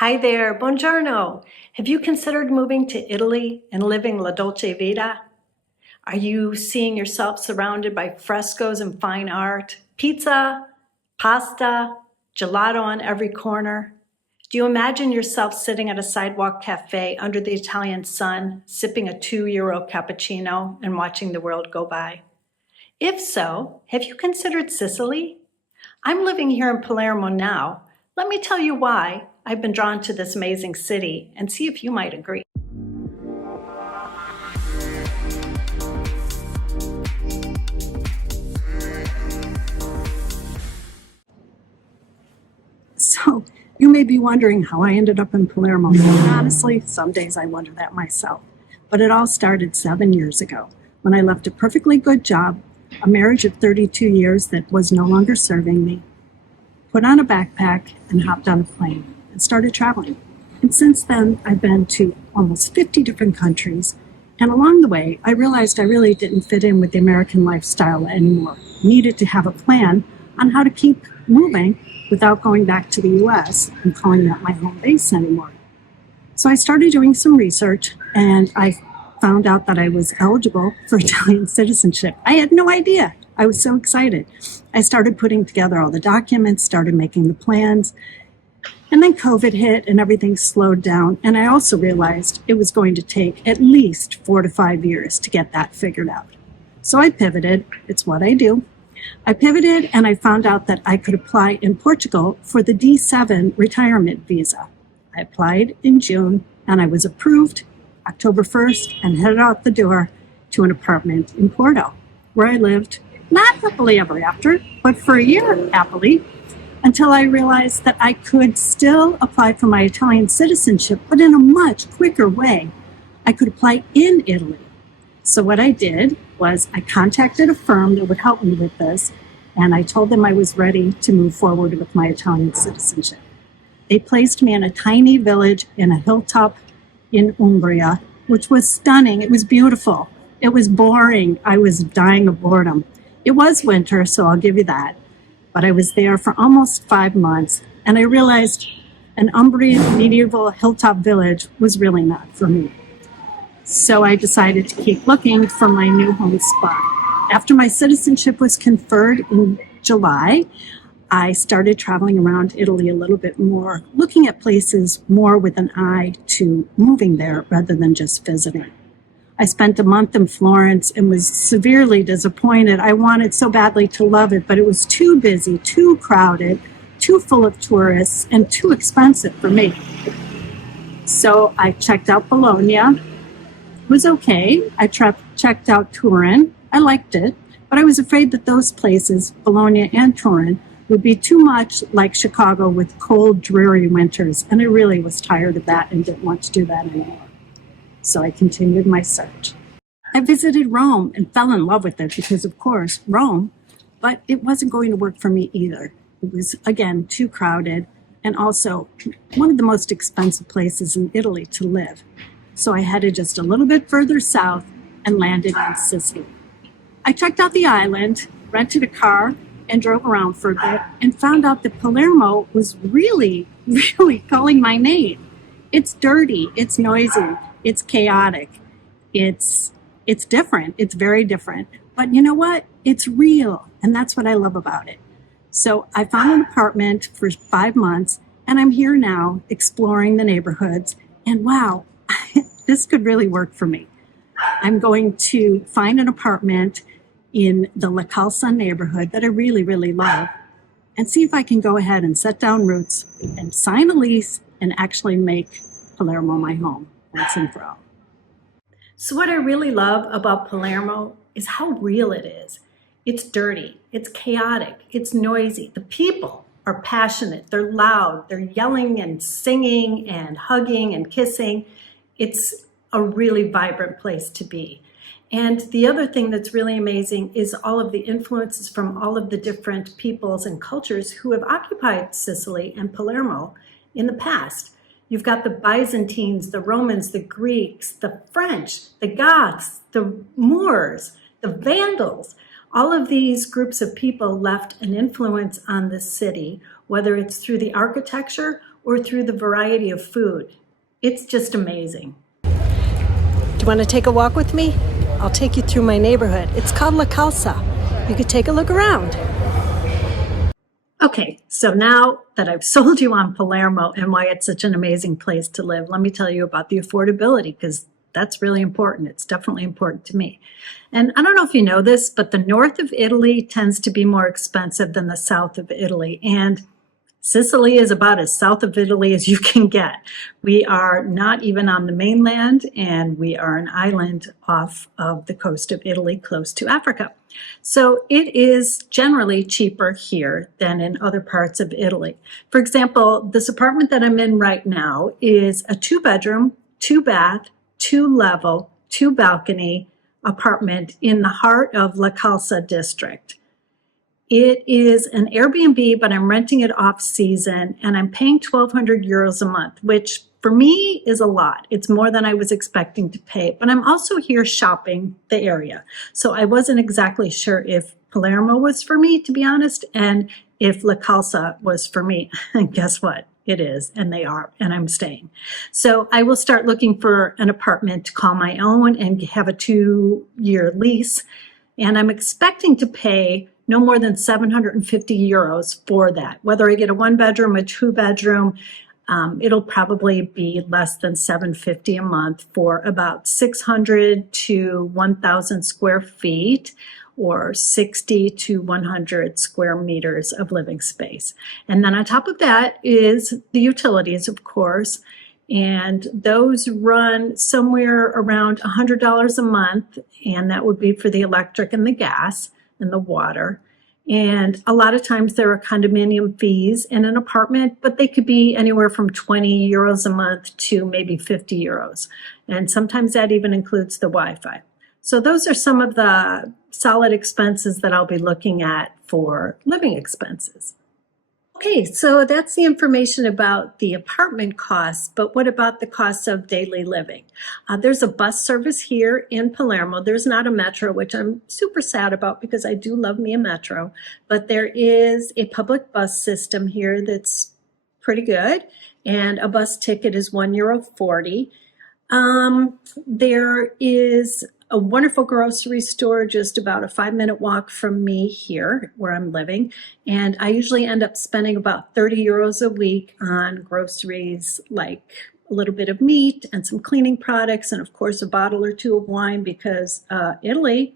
Hi there, buongiorno. Have you considered moving to Italy and living la dolce vita? Are you seeing yourself surrounded by frescoes and fine art, pizza, pasta, gelato on every corner? Do you imagine yourself sitting at a sidewalk cafe under the Italian sun, sipping a €2 cappuccino and watching the world go by? If so, have you considered Sicily? I'm living here in Palermo now. Let me tell you why I've been drawn to this amazing city and see if you might agree. So you may be wondering how I ended up in Palermo. And honestly, some days I wonder that myself. But it all started 7 years ago when I left a perfectly good job, a marriage of 32 years that was no longer serving me, put on a backpack and hopped on a plane and started traveling. And since then, I've been to almost 50 different countries. And along the way, I realized I really didn't fit in with the American lifestyle anymore. Needed to have a plan on how to keep moving without going back to the US and calling that my home base anymore. So I started doing some research and I found out that I was eligible for Italian citizenship. I had no idea. I was so excited. I started putting together all the documents, started making the plans, and then COVID hit and everything slowed down. And I also realized it was going to take at least 4 to 5 years to get that figured out. So I pivoted. It's what I do. I pivoted and I found out that I could apply in Portugal for the D7 retirement visa. I applied in June and I was approved October 1st and headed out the door to an apartment in Porto, where I lived not happily ever after, but for a year happily, until I realized that I could still apply for my Italian citizenship, but in a much quicker way. I could apply in Italy. So what I did was I contacted a firm that would help me with this, and I told them I was ready to move forward with my Italian citizenship. They placed me in a tiny village in a hilltop in Umbria, which was stunning. It was beautiful. It was boring. I was dying of boredom. It was winter, so I'll give you that. But I was there for almost 5 months, and I realized an Umbrian medieval hilltop village was really not for me. So I decided to keep looking for my new home spot. After my citizenship was conferred in July, I started traveling around Italy a little bit more, looking at places more with an eye to moving there rather than just visiting. I spent a month in Florence and was severely disappointed. I wanted so badly to love it, but it was too busy, too crowded, too full of tourists, and too expensive for me. So I checked out Bologna. It was okay. I checked out Turin. I liked it, but I was afraid that those places, Bologna and Turin, would be too much like Chicago with cold, dreary winters, and I really was tired of that and didn't want to do that anymore. So I continued my search. I visited Rome and fell in love with it because, of course, Rome, but it wasn't going to work for me either. It was, again, too crowded and also one of the most expensive places in Italy to live. So I headed just a little bit further south and landed in Sicily. I checked out the island, rented a car, and drove around for a bit and found out that Palermo was really calling my name. It's dirty, it's noisy, it's chaotic, it's different, it's very different. But you know what? It's real, and that's what I love about it. So I found an apartment for 5 months, and I'm here now exploring the neighborhoods, and wow, this could really work for me. I'm going to find an apartment in the La Calza neighborhood that I really love and see if I can go ahead and set down roots and sign a lease and actually make Palermo my home once and for all. So what I really love about Palermo is how real it is. It's dirty, it's chaotic, it's noisy. The people are passionate, they're loud, they're yelling and singing and hugging and kissing. It's a really vibrant place to be. And the other thing that's really amazing is all of the influences from all of the different peoples and cultures who have occupied Sicily and Palermo in the past. You've got the Byzantines, the Romans, the Greeks, the French, the Goths, the Moors, the Vandals. All of these groups of people left an influence on this city, whether it's through the architecture or through the variety of food. It's just amazing. Do you want to take a walk with me? I'll take you through my neighborhood. It's called La Calza. You could take a look around. Okay, so now that I've sold you on Palermo and why it's such an amazing place to live, let me tell you about the affordability, because that's really important. It's definitely important to me. And I don't know if you know this, but the north of Italy tends to be more expensive than the south of Italy. And Sicily is about as south of Italy as you can get. We are not even on the mainland, and we are an island off of the coast of Italy, close to Africa. So it is generally cheaper here than in other parts of Italy. For example, this apartment that I'm in right now is a 2-bedroom, 2-bath, 2-level, 2-balcony apartment in the heart of La Calza district. It is an Airbnb, but I'm renting it off season, and I'm paying 1,200 euros a month, which for me is a lot. It's more than I was expecting to pay, but I'm also here shopping the area. So I wasn't exactly sure if Palermo was for me, to be honest, and if La Calza was for me. And guess what? It is, and they are, and I'm staying. So I will start looking for an apartment to call my own and have a 2-year lease. And I'm expecting to pay no more than 750 euros for that. Whether I get a 1-bedroom, a 2-bedroom, it'll probably be less than 750 a month for about 600 to 1,000 square feet, or 60 to 100 square meters of living space. And then on top of that is the utilities, of course, and those run somewhere around $100 a month, and that would be for the electric and the gas and the water. And a lot of times there are condominium fees in an apartment, but they could be anywhere from 20 euros a month to maybe 50 euros. And sometimes that even includes the Wi-Fi. So those are some of the solid expenses that I'll be looking at for living expenses. Okay, so that's the information about the apartment costs, but what about the costs of daily living? There's a bus service here in Palermo. There's not a metro, which I'm super sad about because I do love me a metro, but there is a public bus system here that's pretty good, and a bus ticket is €1.40. There is a wonderful grocery store just about a 5-minute walk from me here where I'm living. And I usually end up spending about 30 euros a week on groceries, like a little bit of meat and some cleaning products, and of course a bottle or two of wine because Italy.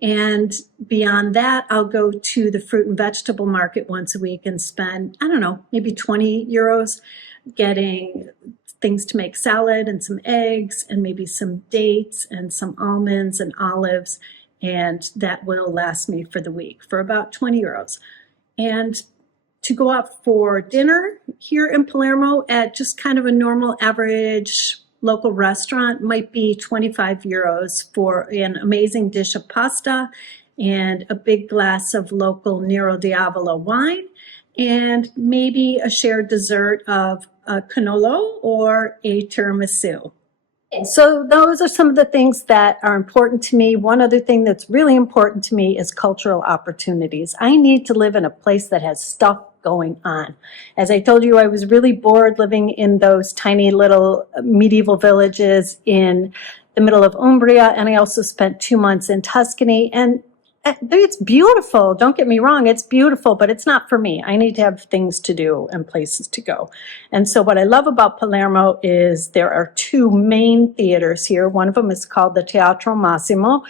And beyond that, I'll go to the fruit and vegetable market once a week and spend, I don't know, maybe 20 euros getting things to make salad and some eggs and maybe some dates and some almonds and olives, and that will last me for the week for about 20 euros. And to go out for dinner here in Palermo at just kind of a normal average local restaurant might be 25 euros for an amazing dish of pasta and a big glass of local Nero Diavolo wine, and maybe a shared dessert of a cannolo or a tiramisu. So those are some of the things that are important to me. One other thing that's really important to me is cultural opportunities. I need to live in a place that has stuff going on. As I told you, I was really bored living in those tiny little medieval villages in the middle of Umbria, and I also spent 2 months in Tuscany, and it's beautiful. Don't get me wrong. It's beautiful, but it's not for me. I need to have things to do and places to go. And so what I love about Palermo is there are 2 main theaters here. One of them is called the Teatro Massimo,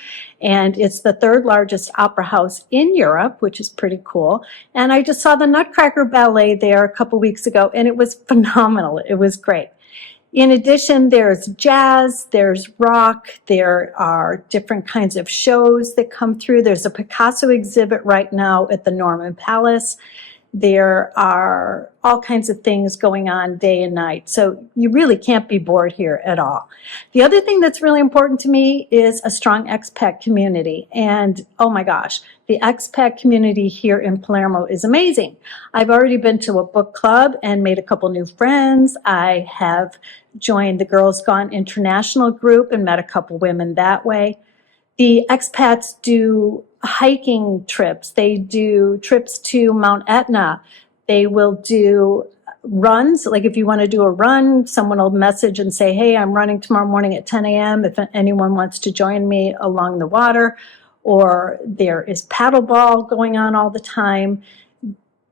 and it's the 3rd largest opera house in Europe, which is pretty cool. And I just saw the Nutcracker Ballet there a couple weeks ago, and it was phenomenal. It was great. In addition, there's jazz, there's rock, there are different kinds of shows that come through. There's a Picasso exhibit right now at the Norman Palace. There are all kinds of things going on day and night. So you really can't be bored here at all. The other thing that's really important to me is a strong expat community. And oh my gosh, the expat community here in Palermo is amazing. I've already been to a book club and made a couple new friends. I have joined the Girls Gone International group and met a couple women that way. The expats do hiking trips. They do trips to Mount Etna. They will do runs. Like if you want to do a run, someone will message and say, hey, I'm running tomorrow morning at 10 a.m. if anyone wants to join me along the water. Or there is paddleball going on all the time.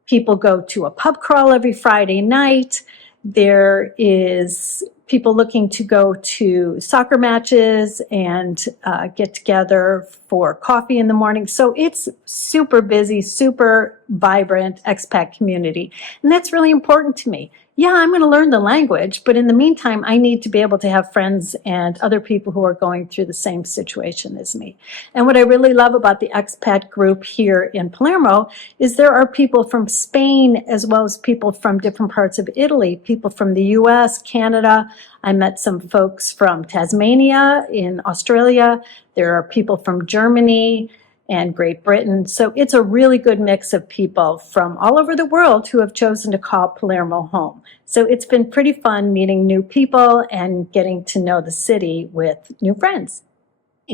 People go to a pub crawl every Friday night. There is people looking to go to soccer matches and get together for coffee in the morning. So it's super busy, super vibrant expat community. And that's really important to me. Yeah, I'm going to learn the language, but in the meantime, I need to be able to have friends and other people who are going through the same situation as me. And what I really love about the expat group here in Palermo is there are people from Spain as well as people from different parts of Italy, people from the US, Canada. I met some folks from Tasmania in Australia. There are people from Germany and Great Britain. So it's a really good mix of people from all over the world who have chosen to call Palermo home. So it's been pretty fun meeting new people and getting to know the city with new friends.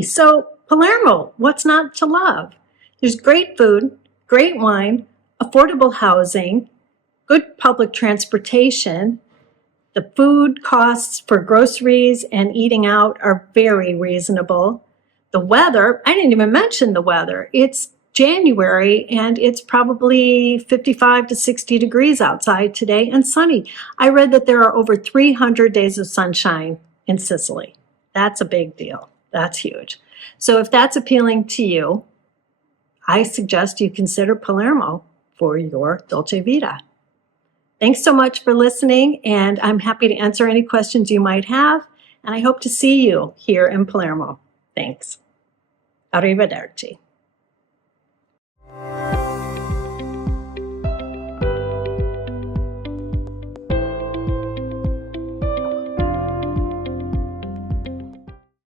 So Palermo, what's not to love? There's great food, great wine, affordable housing, good public transportation. The food costs for groceries and eating out are very reasonable. The weather, I didn't even mention the weather. It's January and it's probably 55 to 60 degrees outside today and sunny. I read that there are over 300 days of sunshine in Sicily. That's a big deal. That's huge. So if that's appealing to you, I suggest you consider Palermo for your dolce vita. Thanks so much for listening, and I'm happy to answer any questions you might have, and I hope to see you here in Palermo. Thanks. Arrivederci.